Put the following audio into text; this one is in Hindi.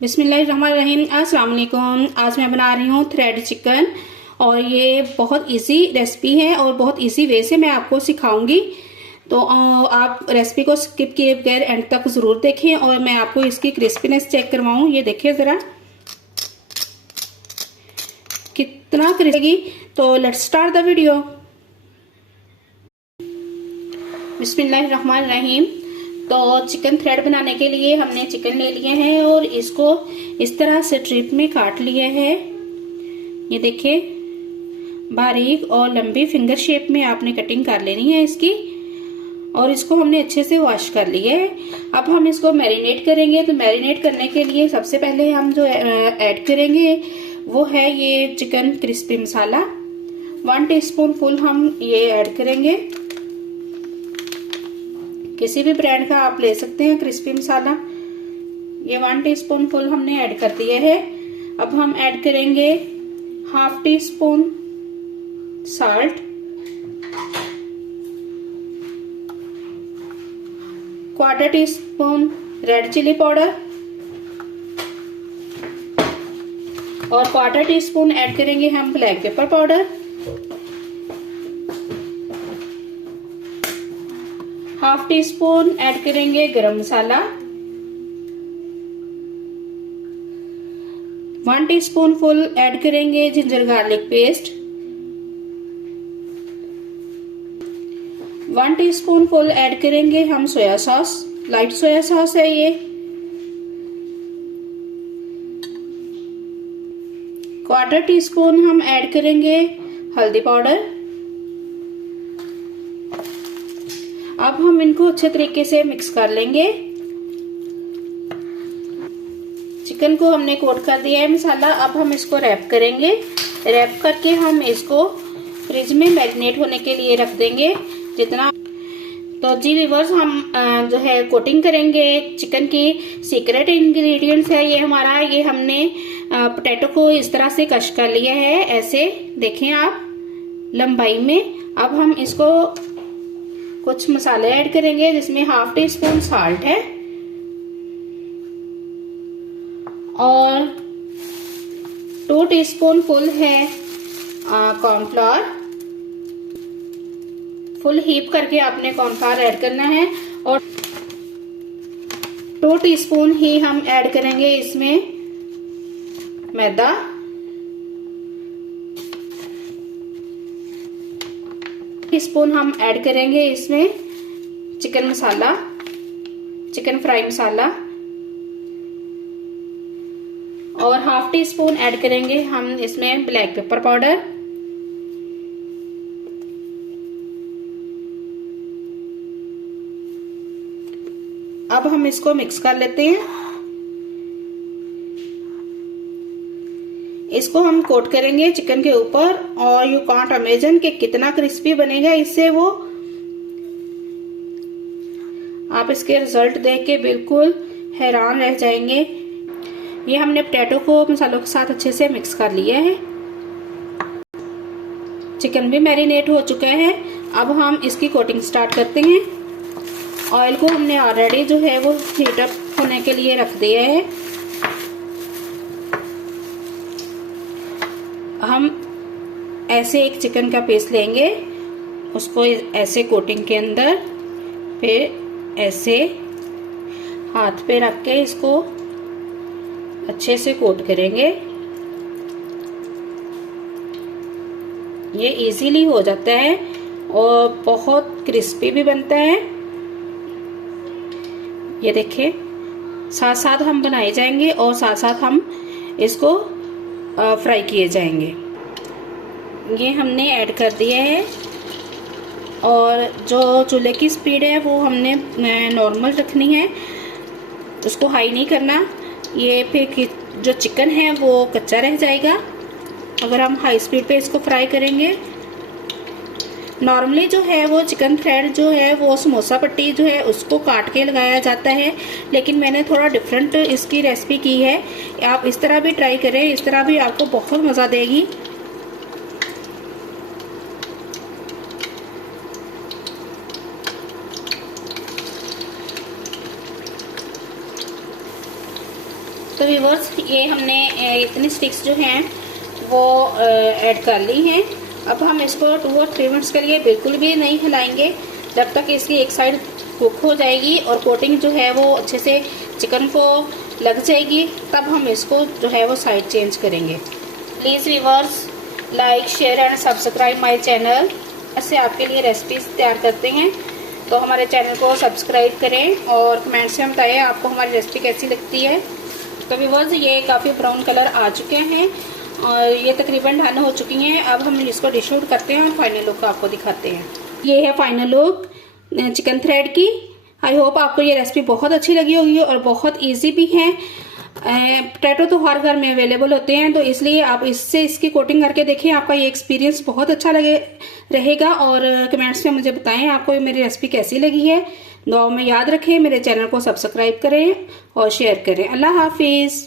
बिस्मिल्लाहिर्रहमानिर्रहीम। अस्सलाम वालेकुम। आज मैं बना रही हूँ थ्रेड चिकन और ये बहुत इजी रेसिपी है और बहुत इजी वे से मैं आपको सिखाऊंगी। तो आप रेसिपी को स्किप किए बगैर एंड तक ज़रूर देखें और मैं आपको इसकी क्रिस्पीनेस चेक करवाऊँ। ये देखिए ज़रा कितना क्रिस्पी। तो लेट्स स्टार्ट द वीडियो। बिस्मिल्लाहिर्रहमानिर्रहीम। तो चिकन थ्रेड बनाने के लिए हमने चिकन ले लिए हैं और इसको इस तरह से स्ट्रिप में काट लिए हैं। ये देखिए बारीक और लंबी फिंगर शेप में आपने कटिंग कर लेनी है इसकी। और इसको हमने अच्छे से वॉश कर लिया है। अब हम इसको मैरिनेट करेंगे। तो मैरिनेट करने के लिए सबसे पहले हम जो ऐड करेंगे वो है ये चिकन क्रिस्पी मसाला। 1 टीस्पून फुल हम ये ऐड करेंगे। किसी भी ब्रांड का आप ले सकते हैं क्रिस्पी मसाला। ये 1 टीस्पून फुल हमने ऐड कर दिया है। अब हम ऐड करेंगे 1/2 teaspoon salt, 1/4 teaspoon red chilli powder और 1/4 टीस्पून ऐड करेंगे हम black pepper powder. 1/2 teaspoon add करेंगे garam masala. 1 teaspoon full add करेंगे ginger garlic paste. 1 teaspoon full add करेंगे हम soya sauce. Light soya sauce है ये। 1/4 टीस्पून हम ऐड करेंगे हल्दी पाउडर। अब हम इनको अच्छे तरीके से मिक्स कर लेंगे। चिकन को हमने कोट कर दिया है मसाला। अब हम इसको रैप करेंगे। रैप करके हम इसको फ्रिज में मैरिनेट होने के लिए रख देंगे जितना। तो जी व्यूअर्स, हम जो है कोटिंग करेंगे चिकन की। सीक्रेट इंग्रेडिएंट्स है ये हमारा। ये हमने पोटैटो को इस तरह से कश कर लिया है, ऐसे देखें आप लंबाई में। अब हम इसको कुछ मसाले ऐड करेंगे जिसमें 1/2 टीस्पून साल्ट है और 2 टीस्पून फुल है कॉर्नफ्लोर। फुल हीप करके आपने कॉर्नफ्लोर ऐड करना है। और 2 टीस्पून ही हम ऐड करेंगे इसमें मैदा। टीस्पून हम ऐड करेंगे इसमें चिकन मसाला, चिकन फ्राई मसाला और 1/2 टीस्पून ऐड करेंगे हम इसमें ब्लैक पेपर पाउडर। अब हम इसको मिक्स कर लेते हैं। इसको हम कोट करेंगे चिकन के ऊपर और यू कांट इमेजिन कि कितना क्रिस्पी बनेगा इससे। वो आप इसके रिजल्ट देख के बिल्कुल हैरान रह जाएंगे। ये हमने पोटैटो को मसालों के साथ अच्छे से मिक्स कर लिया है। चिकन भी मैरिनेट हो चुका है। अब हम इसकी कोटिंग स्टार्ट करते हैं। ऑयल को हमने ऑलरेडी जो है वो हीट अप होने के लिए रख दिया है। हम ऐसे एक चिकन का पीस लेंगे, उसको ऐसे कोटिंग के अंदर फिर ऐसे हाथ पे रख के इसको अच्छे से कोट करेंगे। ये इजीली हो जाता है और बहुत क्रिस्पी भी बनता है। ये देखिए साथ साथ हम बनाए जाएंगे और साथ साथ हम इसको फ्राई किए जाएंगे। ये हमने ऐड कर दिया है और जो चूल्हे की स्पीड है वो हमने नॉर्मल रखनी है, उसको हाई नहीं करना। ये फिर जो चिकन है वो कच्चा रह जाएगा अगर हम हाई स्पीड पे इसको फ्राई करेंगे। नॉर्मली जो है वो चिकन थ्रेड जो है वो समोसा पट्टी जो है उसको काट के लगाया जाता है, लेकिन मैंने थोड़ा डिफरेंट इसकी रेसिपी की है। आप इस तरह भी ट्राई करें, इस तरह भी आपको बहुत मज़ा देगी। तो व्यूअर्स ये हमने इतनी स्टिक्स जो हैं वो ऐड कर ली हैं। अब हम इसको 2 और 3 मिनट्स के लिए बिल्कुल भी नहीं हिलाएंगे जब तक इसकी एक साइड कुक हो जाएगी और कोटिंग जो है वो अच्छे से चिकन को लग जाएगी, तब हम इसको जो है वो साइड चेंज करेंगे। Please viewers like share and subscribe my channel. ऐसे आपके लिए रेसिपीज तैयार करते हैं, तो हमारे चैनल को सब्सक्राइब करें और कमेंट्स में बताएं आपको हमारी रेसिपी कैसी लगती है। तो व्यूअर्स ये काफ़ी ब्राउन कलर आ चुके हैं और ये तकरीबन डन हो चुकी हैं। अब हम इसको डिश आउट करते हैं और फाइनल लुक आपको दिखाते हैं। ये है फाइनल लुक चिकन थ्रेड की। आई होप आपको ये रेसिपी बहुत अच्छी लगी होगी और बहुत ईजी भी है। पोटैटो तो हर घर में अवेलेबल होते हैं, तो इसलिए आप इससे इसकी कोटिंग करके देखें, आपका ये एक्सपीरियंस बहुत अच्छा रहेगा। और कमेंट्स में मुझे बताएं आपको मेरी रेसिपी कैसी लगी है। दुआओं में याद रखें, मेरे चैनल को सब्सक्राइब करें और शेयर करें। अल्लाह हाफिज़।